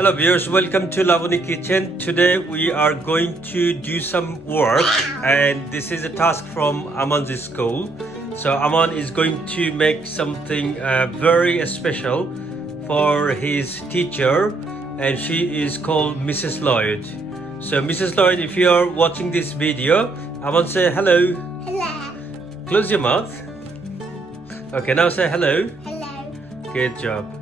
Hello viewers, welcome to Labony Kitchen. Today we are going to do some work and this is a task from Aman's school. So Aman is going to make something very special for his teacher and she is called Mrs. Lloyd. So Mrs. Lloyd, if you are watching this video, Aman say hello. Hello. Close your mouth. Okay, now say hello. Hello. Good job.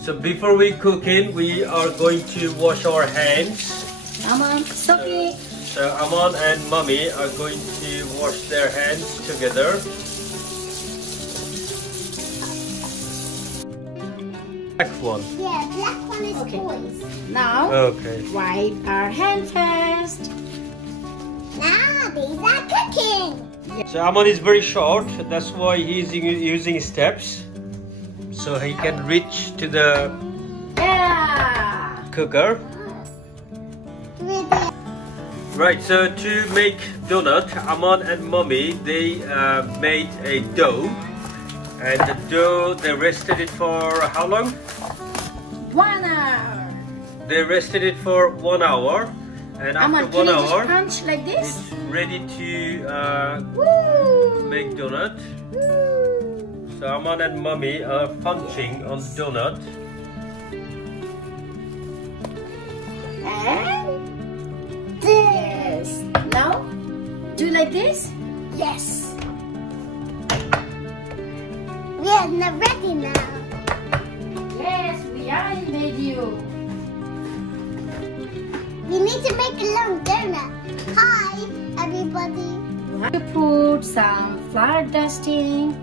So before we cook in, we are going to wash our hands. Aman, it's okay. So Aman and Mommy are going to wash their hands together. Black one. Yeah, black one is boys. Now, wipe our hands first. Now these are cooking. So Aman is very short, that's why he's using steps. So he can reach to the cooker. Right, so to make donut, Aman and Mommy, they made a dough. And the dough, they rested it for how long? 1 hour. They rested it for 1 hour. And after 1 hour, punch like this? It's ready to make donut. So Aman and Mommy are punching on the donut. And yes. Now, do like this? Yes. We are now ready now. Yes, we are in video. We need to make a long donut. Hi, everybody. You put some flour dusting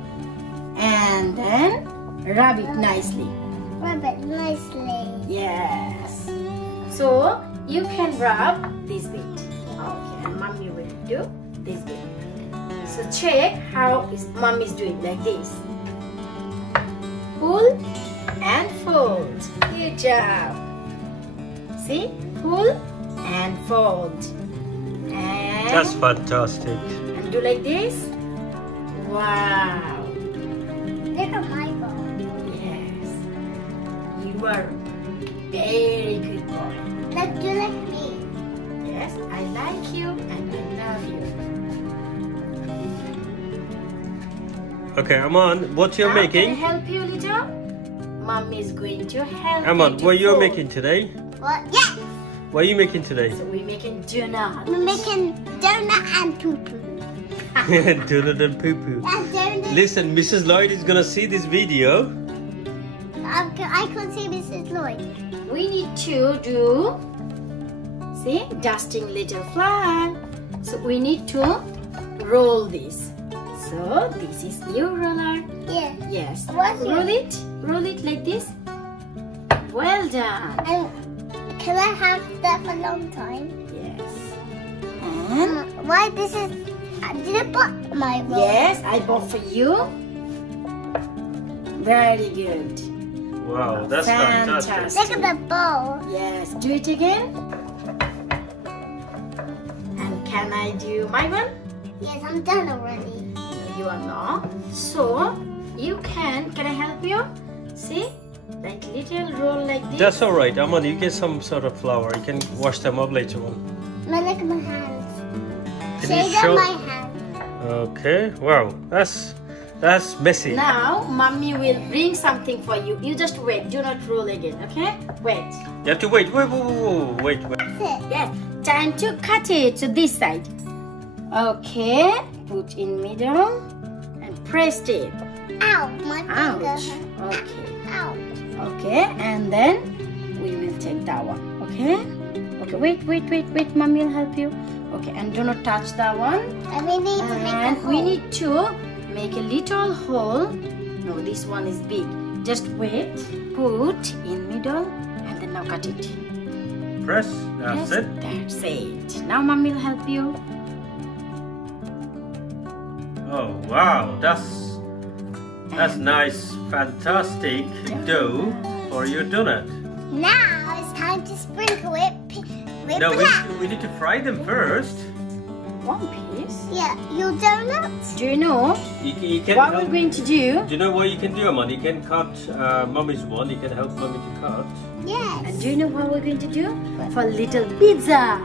and then rub it nicely. Rub it nicely. Yes. So you can rub this bit. Okay, and Mommy will do this bit. So check how Mommy is doing like this. Pull and fold. Good job. See? Pull and fold. And That's fantastic. And do like this. Wow. Look at my ball. Yes. You are very good boy. Let's do like me. Yes, I like you and I love you. Okay, Aman, what you're making? Can I help you, little? Mommy is going to help you. Aman, what you're fold. making today? What? Yes. What are you making today? So we're making donut. We're making donut and poo-poo. Donut and poo-poo. Donut. Listen, Mrs. Lloyd is gonna see this video. I can't see Mrs. Lloyd. We need to do, see, dusting little flour. So we need to roll this. So this is your roller. Yeah. Yes. What's roll it. Roll it like this. Well done. Can I have that for a long time? Yes. And Why this is? Did I put my roll? yes, I bought for you. Very good. Wow, that's fantastic. Look at the bowl. Yes, do it again. And can I do my one? Yes, I'm done already. You are not. So you can I help you? See? Like little roll like this. That's alright, Aman, you get some sort of flour. You can wash them up later on. Now look at my hands. Can you Shade show? on my hands. Okay, wow, that's messy. Now Mommy will bring something for you. You just wait. Do not roll again, okay? Wait. You have to wait. Wait. That's it. Yes. Time to cut it to this side. Okay. Put in middle and press it. Ow, my Ouch. finger. Okay. Ow. Okay, and then we will take that one. Okay? Okay, wait. Mommy will help you. Okay, and do not touch that one. And we need to make a And hole. we need to make a little hole. No, this one is big. Just wait. Put in middle and then now cut it. Press, that's Yes, it. That's it. Now Mommy will help you. Oh wow, that's nice, fantastic dough for your donut. Now it's time to sprinkle it with No, black. we need to fry them first. one piece. Yeah, your donuts. Do you know You can what help, we're going to do? Do you know what you can do, Aman? You can cut mommy's one. You can help mommy to cut. Yes. And do you know what we're going to do? For little pizza.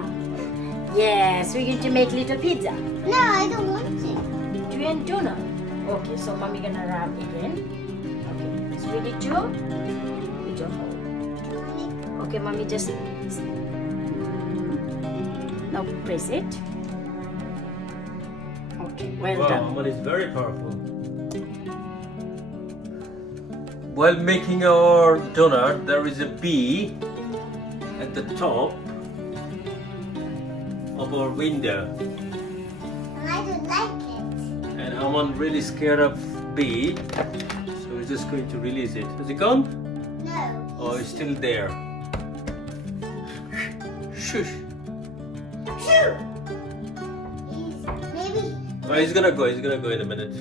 Yes, we're going to make little pizza. No, I don't want to. Do you want donut? Okay, so mommy gonna wrap again. Okay, so ready to? We don't hold. Okay, mommy just now press it. Okay, well Wow, done. Aman is very powerful. While making our donut, there is a bee at the top of our window. And I don't like it. And Aman really scared of bee, so we're just going to release it. Is it gone? No. Or it's still there? Shush. Shoo! Maybe. Oh, he's gonna go in a minute.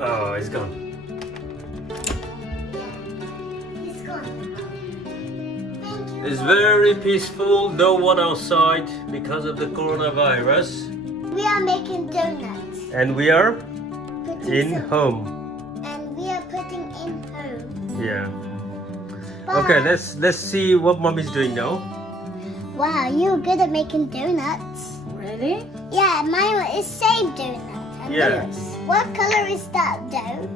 Oh, he's gone. He's gone. Thank you. It's very peaceful, no one outside because of the coronavirus. We are making donuts. And we are Putting in some- home. And we are putting in home. Yeah. Bye. Okay, let's see what mommy's doing now. Wow, you're good at making donuts. Really? Yeah, mine is same donut. And Yeah. What color is that dough?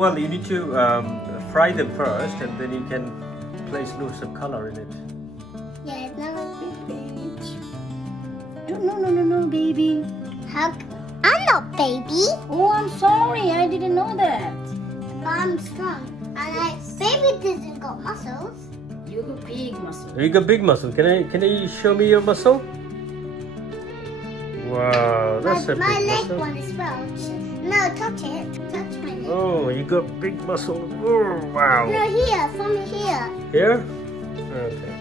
Well, you need to fry them first, and then you can place loads of color in it. Yeah, it's not a big page. No, baby. How? I'm not baby. Oh, I'm sorry. I didn't know that. I'm strong. And baby doesn't got muscles. You got big muscle. You got big muscle. Can you show me your muscle? Wow, that's a my big leg muscle. one as well. No, touch it. Touch my leg. Oh, you got big muscle. Oh, wow. No, here, from here. Here? Okay.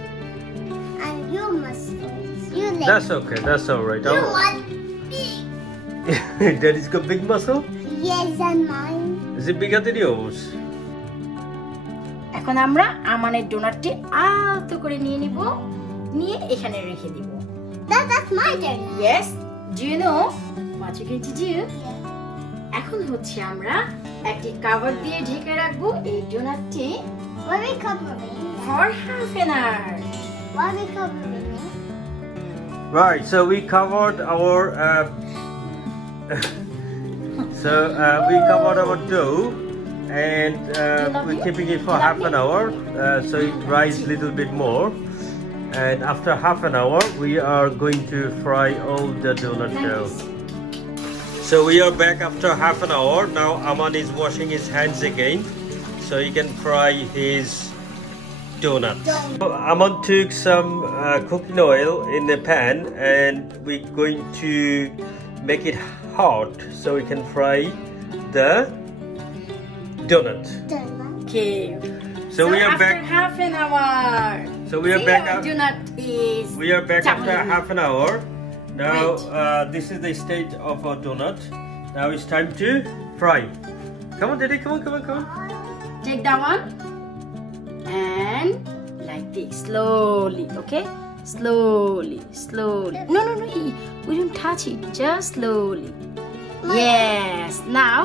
And your muscles. Your leg. That's okay. That's all right. You want big. Daddy's got big muscle? Yes, and mine. Is it bigger than yours? এখন আমরা আমানের ডোনাটটি আলতো করে নিয়ে নিব, নিয়ে এখানে রেখে দিব। That's my donut. Yes, do you know what you're going to do? Yeah. এখন হচ্ছে আমরা একটি কভার দিয়ে ঢেকে রাখবো এই ডোনাটটি What are we covering? for half an hour. What are we covering? Right. So we covered our we covered our dough, and we're keeping it for half an hour, so it dries a little bit more. And after half an hour, we are going to fry all the donut dough. So we are back after half an hour. Now Aman is washing his hands again, so he can fry his donuts. Aman took some cooking oil in the pan, and we're going to make it hot so we can fry the donut. Donut. Okay. So we are after back. half an hour. So we are See, back. our donut is We are back after done. half an hour. Now Great. this is the state of our donut. Now it's time to fry. Come on, Daddy. Come on. Take that one and like this, slowly, okay? Slowly. No, we don't touch it, just slowly. Yes, now,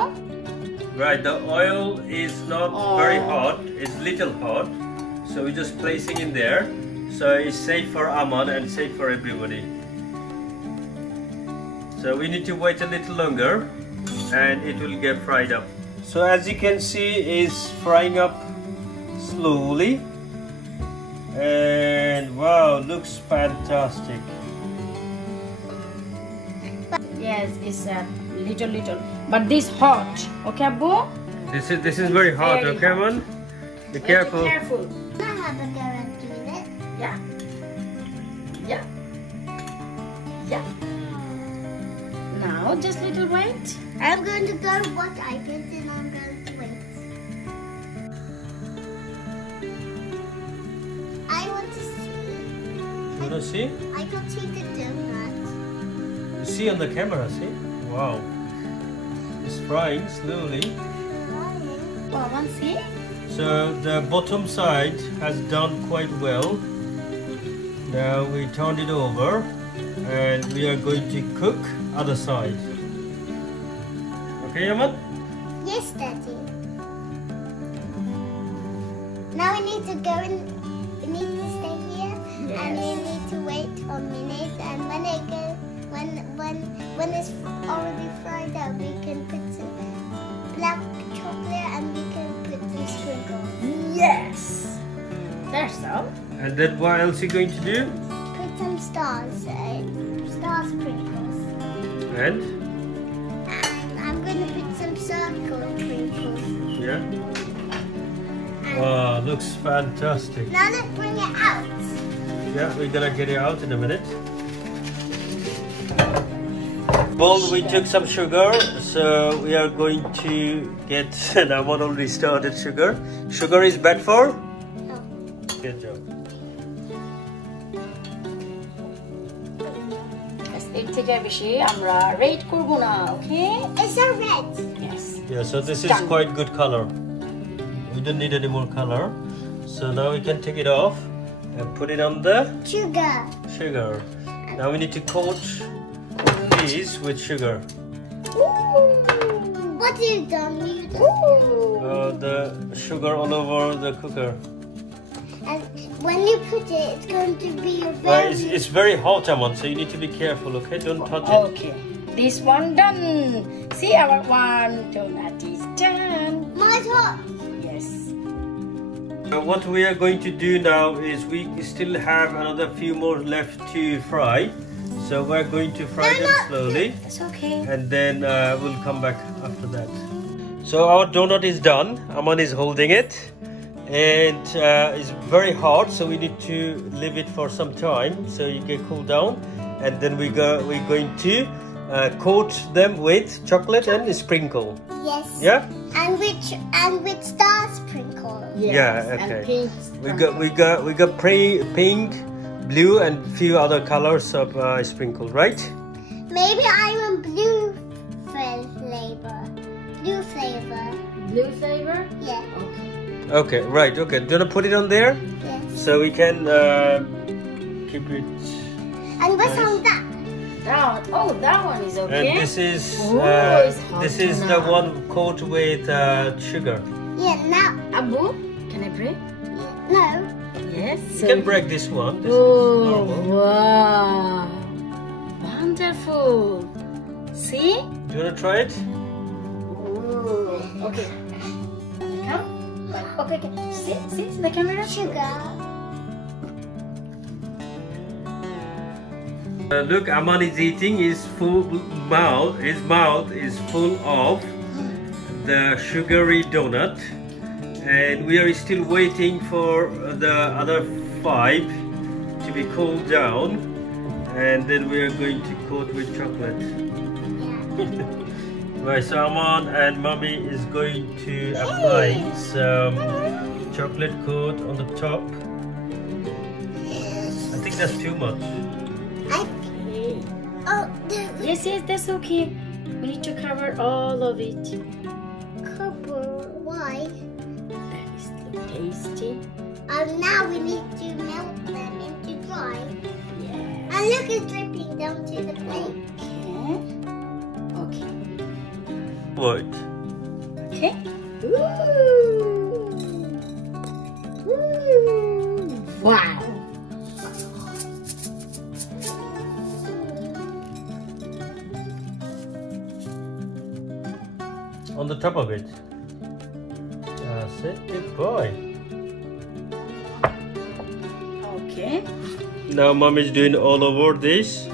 Right, the oil is not very Oh. hot. It's little hot. So we're just placing in there. So it's safe for Aman and safe for everybody. So we need to wait a little longer, and it will get fried up. So as you can see, it's frying up slowly, and wow, looks fantastic. yes, it's a little, but this hot, okay, Abu? This is very hot. Very Okay, hot. Aman, be Be careful. careful. I have a go at doing it. Yeah. Now, just little wait. I'm going to go watch iPad and I'm going to wait. I want to see. You wanna see? I can see the donut. You see on the camera, see? Wow. It's frying slowly. One see? So the bottom side has done quite well. Now we turn it over and we are going to cook other side. Okay, Aman? Yes, Daddy. Now we need to go and we need to stay here and we need to wait for a minute, and when it goes, when it's already fried up, we can put some black chocolate and we can put some sprinkles. Yes. That's all. And then what else are you going to do? Put some stars, star sprinkles. And? And I'm going to put some circle sprinkles. Yeah. Wow, looks fantastic. Now let's bring it out. Yeah, we're gonna get it out in a minute. Well, we took some sugar, so we are going to get, and I want already started sugar. Sugar is bad for? No. Good job. এর থেকে বেশি আমরা red করব না, okay? It's a red. Yes. Yeah, so this is quite good color. We don't need any more color. So now we can take it off and put it on the sugar. Now we need to coat these with sugar. What have you done? The sugar all over the cooker. And when you put it, it's going to be a very... It's very hot, Aman, so you need to be careful, okay? Don't touch it. Okay. This one done. See, our one donut is done. Mine's hot. Yes. What we are going to do now is we still have another few more left to fry. So we're going to fry them slowly. That's okay. And then we'll come back after that. So our donut is done. Aman is holding it. And it's very hot, so we need to leave it for some time so you can cool down. And then we're going to coat them with chocolate and sprinkle. Yes. Yeah? And with star sprinkles. Yes. Yeah, okay. And pink. We got pink, blue, and few other colors of sprinkle, right? Maybe I want blue flavor. Blue flavor. Blue flavor? Yeah. Okay. Okay, right. Okay, do you want to put it on there Yes. so we can keep it? And what's on that? That one is okay. And this is it's hot the now. one coated with sugar. Yeah, now. Abu, can I break? No. Yes. You can break this one. This is Oh, normal. wow. Wonderful. See? Do you want to try it? Ooh. Okay. Come. Okay. See the camera. Sugar. Look, Aman is eating. His mouth is full of the sugary donut, and we are still waiting for the other 5 to be cooled down, and then we are going to coat with chocolate. Right, so Aman and Mommy is going to apply some chocolate coat on the top. I think that's too much. Oh, Yes, that's okay. We need to cover all of it. cover. Why? That is tasty. Now we need to melt them into dry. Yes. And look, it's dripping down to the plate. Okay. Right. Okay. Wow. On the top of it. That's it. Good boy. Okay. Now Mom is doing all over this.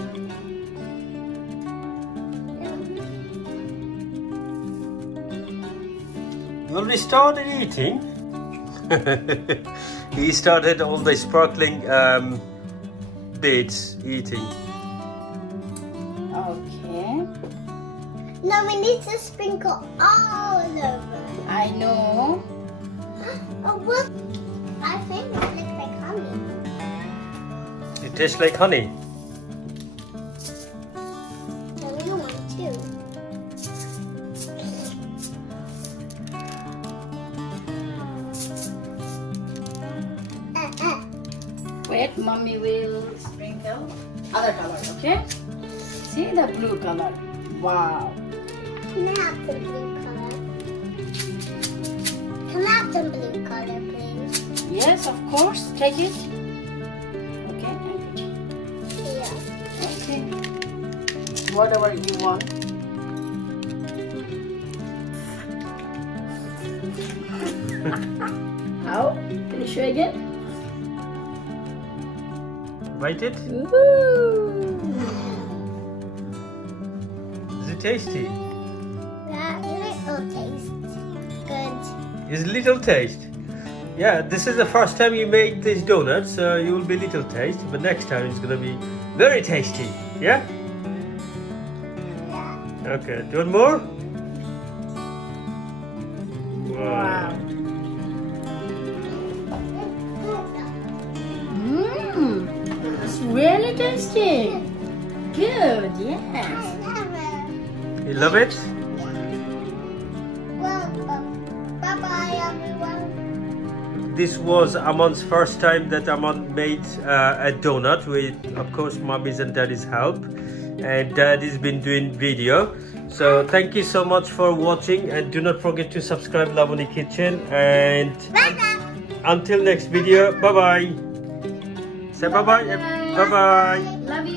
You already started eating? He started all the sparkling bits eating. Okay. Now we need to sprinkle all over. I know. Oh, look. I think it looks like honey. It tastes like honey. The new one too. Wait, mommy will sprinkle other color, okay? See the blue color. Wow. Can I have some blue color? Can I have some blue color, please? Yes, of course. Take it. Okay, and put it. Yeah. Okay. Whatever you want. How? Can you show again? Bite it. Ooh. Is it tasty? That little taste good. Is little taste? Yeah, this is the first time you made this donut, so you will be little taste, but next time it's gonna be very tasty. Yeah? Yeah. Okay, do you want more? Wow. Mmm. It's really tasty. Good, yes. You love it? Well, bye-bye, everyone. This was Aman's first time that Aman made a donut with, of course, mommy's and daddy's help. And daddy's been doing video. So thank you so much for watching, and do not forget to subscribe Labony Kitchen, and Bye-bye. until next video, bye bye. Say bye bye. Bye bye. Love you.